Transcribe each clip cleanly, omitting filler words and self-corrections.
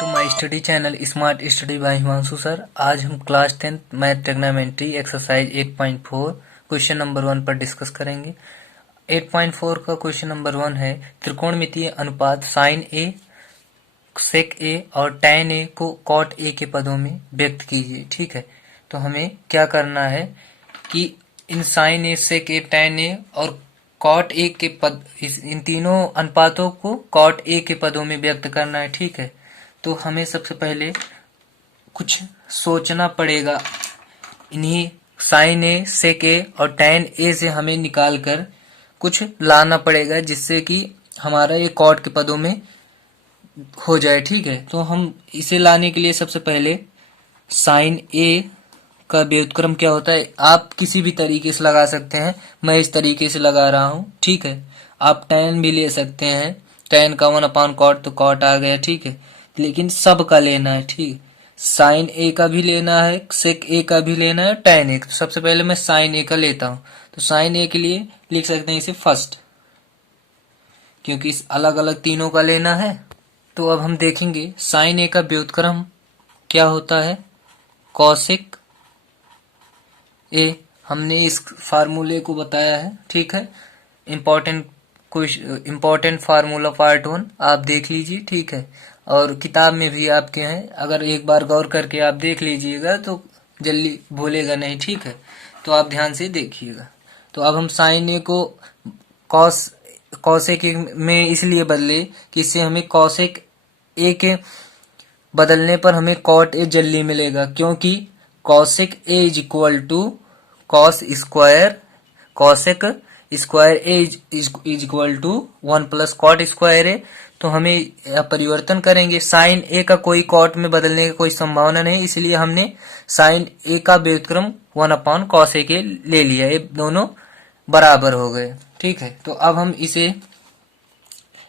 To my study channel smart study by Himanshu sir. आज हम class 10th math trigonometry exercise 8.4 question number 1 पर discuss करेंगे। 8.4 का question number 1 है त्रिकोणमितीय अनुपात साइन ए, सेक ए और टैन ए को कॉट ए के पदों में व्यक्त कीजिए। ठीक है, तो हमें क्या करना है कि इन sign A, sec A, tan A और कॉट ए के पद, इन तीनों अनुपातों को कॉट ए के पदों में व्यक्त करना है। ठीक है, तो हमें सबसे पहले कुछ सोचना पड़ेगा। इन्हीं साइन ए, सेक ए और टैन ए से हमें निकाल कर कुछ लाना पड़ेगा जिससे कि हमारा ये कॉट के पदों में हो जाए। ठीक है, तो हम इसे लाने के लिए सबसे पहले साइन ए का व्युत्क्रम क्या होता है, आप किसी भी तरीके से लगा सकते हैं। मैं इस तरीके से लगा रहा हूँ। ठीक है, आप टैन भी ले सकते हैं। टैन का 1 कॉट, तो कॉट आ गया। ठीक है, लेकिन सब का लेना है। ठीक है, साइन ए का भी लेना है, सेक ए का भी लेना है, टैन ए। तो सबसे पहले मैं साइन ए का लेता हूँ। तो साइन ए के लिए लिख सकते हैं इसे फर्स्ट, क्योंकि इस अलग अलग तीनों का लेना है। तो अब हम देखेंगे साइन ए का व्युत्क्रम क्या होता है, कॉसेक ए। हमने इस फार्मूले को बताया है। ठीक है, इम्पोर्टेंट फार्मूला पार्ट 1 आप देख लीजिए। ठीक है, और किताब में भी आपके हैं, अगर एक बार गौर करके आप देख लीजिएगा तो जल्दी भूलेगा नहीं। ठीक है, तो आप ध्यान से देखिएगा। तो अब हम साइन ए को कॉसेक में इसलिए बदले कि इससे हमें कॉसेक ए के बदलने पर हमें कॉट ए जल्दी मिलेगा, क्योंकि cosec A is equal to cos square, cosec square A is equal to 1 plus cot square A. तो हमें परिवर्तन करेंगे। साइन ए का कोई कॉट में बदलने की कोई संभावना नहीं, इसलिए हमने साइन ए का व्युत्क्रम 1 कॉस ए के ले लिया। ये दोनों बराबर हो गए। ठीक है, तो अब हम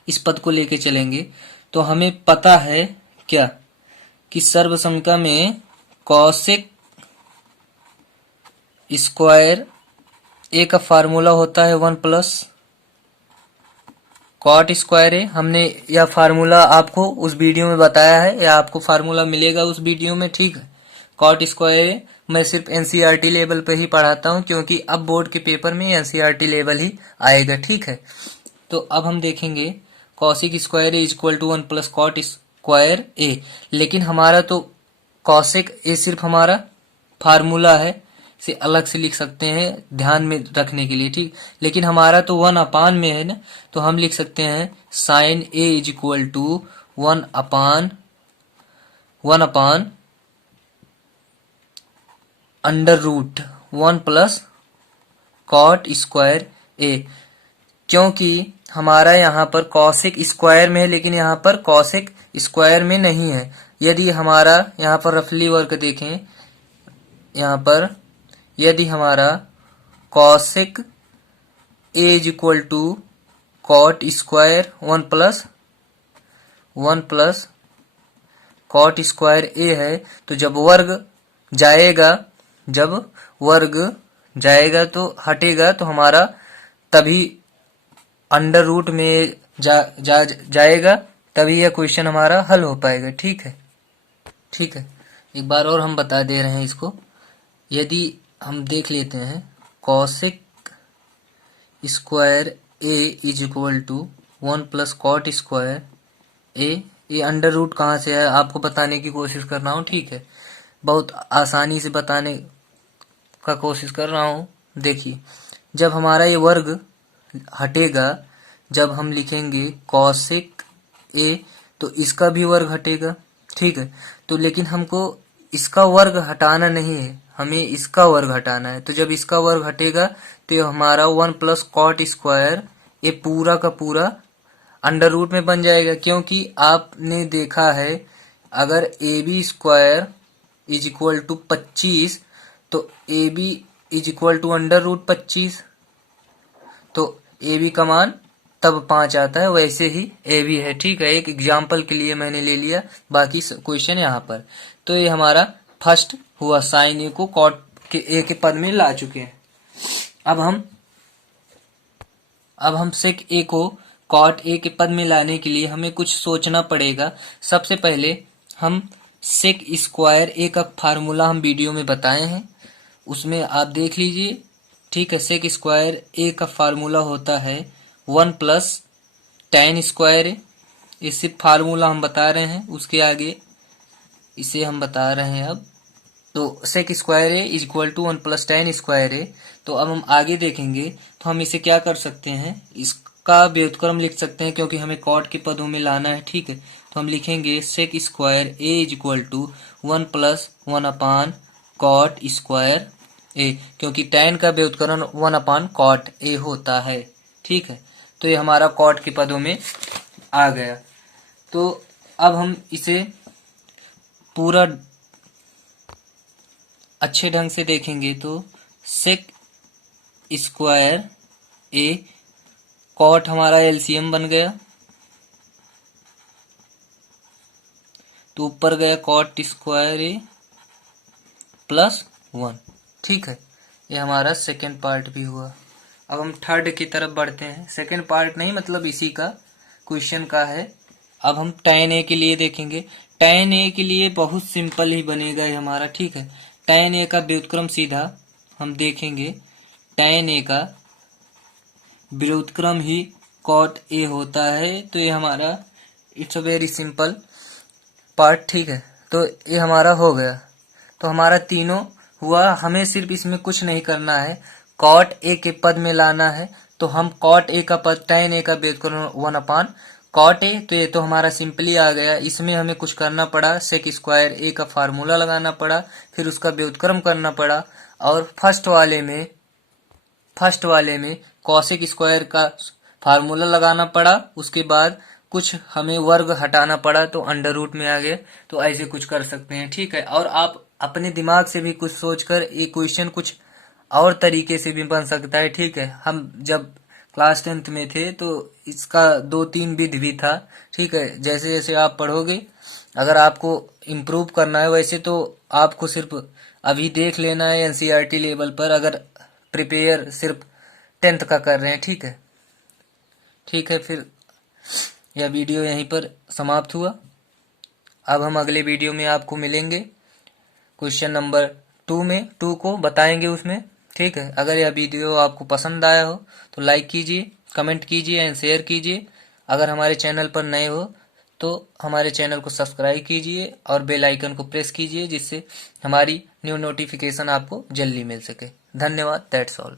इस पद को लेके चलेंगे। तो हमें पता है क्या कि सर्वसम्मिका में कॉसेक स्क्वायर ए का फार्मूला होता है 1 प्लस कॉट स्क्वायर ए। हमने यह फार्मूला आपको उस वीडियो में बताया है, या आपको फार्मूला मिलेगा उस वीडियो में। ठीक है, कॉट स्क्वायर ए मैं सिर्फ एनसीईआरटी लेवल पे ही पढ़ाता हूं, क्योंकि अब बोर्ड के पेपर में एनसीईआरटी लेवल ही आएगा। ठीक है, तो अब हम देखेंगे cosec square A is equal to 1 plus cot square A. लेकिन हमारा तो कॉसेक ए सिर्फ हमारा फार्मूला है, से अलग से लिख सकते हैं ध्यान में रखने के लिए। ठीक, लेकिन हमारा तो 1 में है ना, तो हम लिख सकते हैं sine A is equal to 1 under root 1 plus cot square A. क्योंकि हमारा यहाँ पर कॉसेक स्क्वायर में है, लेकिन यहाँ पर कॉसेक स्क्वायर में नहीं है। यदि हमारा यहाँ पर रफली वर्क देखें, यहाँ पर यदि हमारा cosec A is equal to cot square 1 plus cot square A है, तो जब वर्ग जाएगा तो हटेगा, तो हमारा तभी अंडर रूट में जाएगा, तभी यह क्वेश्चन हमारा हल हो पाएगा। ठीक है, ठीक है, एक बार और हम बता दे रहे हैं इसको। यदि हम देख लेते हैं cosec square A is equal to 1 plus cot square A. ये अंडर रूट कहाँ से है आपको बताने की कोशिश कर रहा हूँ। ठीक है, बहुत आसानी से बताने का कोशिश कर रहा हूँ। देखिए, जब हमारा ये वर्ग हटेगा, जब हम लिखेंगे कॉसेक ए, तो इसका भी वर्ग हटेगा। ठीक है, तो लेकिन हमको इसका वर्ग हटाना नहीं है, हमें इसका वर्ग हटाना है। तो जब इसका वर्ग हटेगा तो हमारा 1 प्लस कॉट स्क्वायर ये पूरा का पूरा अंडर रूट में बन जाएगा। क्योंकि आपने देखा है अगर A B square is equal to 25, तो A B is equal to under root 25, तो ए बी का मान तब 5 आता है। वैसे ही ए बी है। ठीक है, एक एग्जाम्पल के लिए मैंने ले लिया, बाकी क्वेश्चन यहाँ पर। तो ये हमारा फर्स्ट हुआ, साइन ए को कॉट के ए के पद में ला चुके हैं। अब हम सेक ए को कॉट ए के पद में लाने के लिए हमें कुछ सोचना पड़ेगा। सबसे पहले हम सेक स्क्वायर ए का फार्मूला हम वीडियो में बताए हैं, उसमें आप देख लीजिए। ठीक है, सेक स्क्वायर ए का फार्मूला होता है 1 प्लस tan स्क्वायर ए। ये सिर्फ फार्मूला हम बता रहे हैं, उसके आगे इसे हम बता रहे हैं अब। तो sec square A is equal to 1 plus tan square A. तो अब हम आगे देखेंगे तो हम इसे क्या कर सकते हैं, इसका व्युत्क्रम लिख सकते हैं क्योंकि हमें कॉट के पदों में लाना है। ठीक है, तो हम लिखेंगे sec square A is equal to 1 plus 1 upon cot square A, क्योंकि tan का व्युत्क्रम 1 अपान कॉट ए होता है। ठीक है, तो ये हमारा कॉट के पदों में आ गया। तो अब हम इसे पूरा अच्छे ढंग से देखेंगे तो सेक स्क्वायर ए, कॉट हमारा एलसीएम बन गया, तो ऊपर गया कॉट स्क्वायर ए प्लस 1। ठीक है, ये हमारा सेकेंड पार्ट भी हुआ। अब हम थर्ड की तरफ बढ़ते हैं। सेकेंड पार्ट नहीं, मतलब इसी का क्वेश्चन का है। अब हम tan ए के लिए देखेंगे। tan ए के लिए बहुत सिंपल ही बनेगा ये हमारा। ठीक है, tan ए का व्युत्क्रम सीधा हम देखेंगे, tan ए का व्युत्क्रम ही cot ए होता है। तो ये हमारा it's a very simple part. ठीक है, तो ये हमारा हो गया। तो हमारा तीनों हुआ, हमें सिर्फ इसमें कुछ नहीं करना है, कॉट ए के पद में लाना है। तो हम कॉट ए का पद tan ए का व्युत्क्रम 1 अपान कॉट ए, तो ये तो हमारा सिंपली आ गया। इसमें हमें कुछ करना पड़ा, सेक स्क्वायर ए का फार्मूला लगाना पड़ा, फिर उसका व्युत्क्रम करना पड़ा, और फर्स्ट वाले में कॉसेक स्क्वायर का फार्मूला लगाना पड़ा। उसके बाद कुछ हमें वर्ग हटाना पड़ा तो अंडर रूट में आ गए। तो ऐसे कुछ कर सकते हैं। ठीक है, और आप अपने दिमाग से भी कुछ सोचकर ये क्वेश्चन कुछ और तरीके से भी बन सकता है। ठीक है, हम जब क्लास 10th में थे तो इसका 2-3 विधि भी था। ठीक है, जैसे जैसे आप पढ़ोगे, अगर आपको इम्प्रूव करना है वैसे तो आपको सिर्फ अभी देख लेना है एनसीईआरटी लेवल पर, अगर प्रिपेयर सिर्फ 10th का कर रहे हैं। ठीक है, फिर यह वीडियो यहीं पर समाप्त हुआ। अब हम अगले वीडियो में आपको मिलेंगे क्वेश्चन नंबर 2 में, 2 को बताएंगे उसमें। ठीक है, अगर यह वीडियो आपको पसंद आया हो तो लाइक कीजिए, कमेंट कीजिए एंड शेयर कीजिए। अगर हमारे चैनल पर नए हो तो हमारे चैनल को सब्सक्राइब कीजिए और बेल आइकन को प्रेस कीजिए, जिससे हमारी न्यू नोटिफिकेशन आपको जल्दी मिल सके। धन्यवाद, दैट्स ऑल।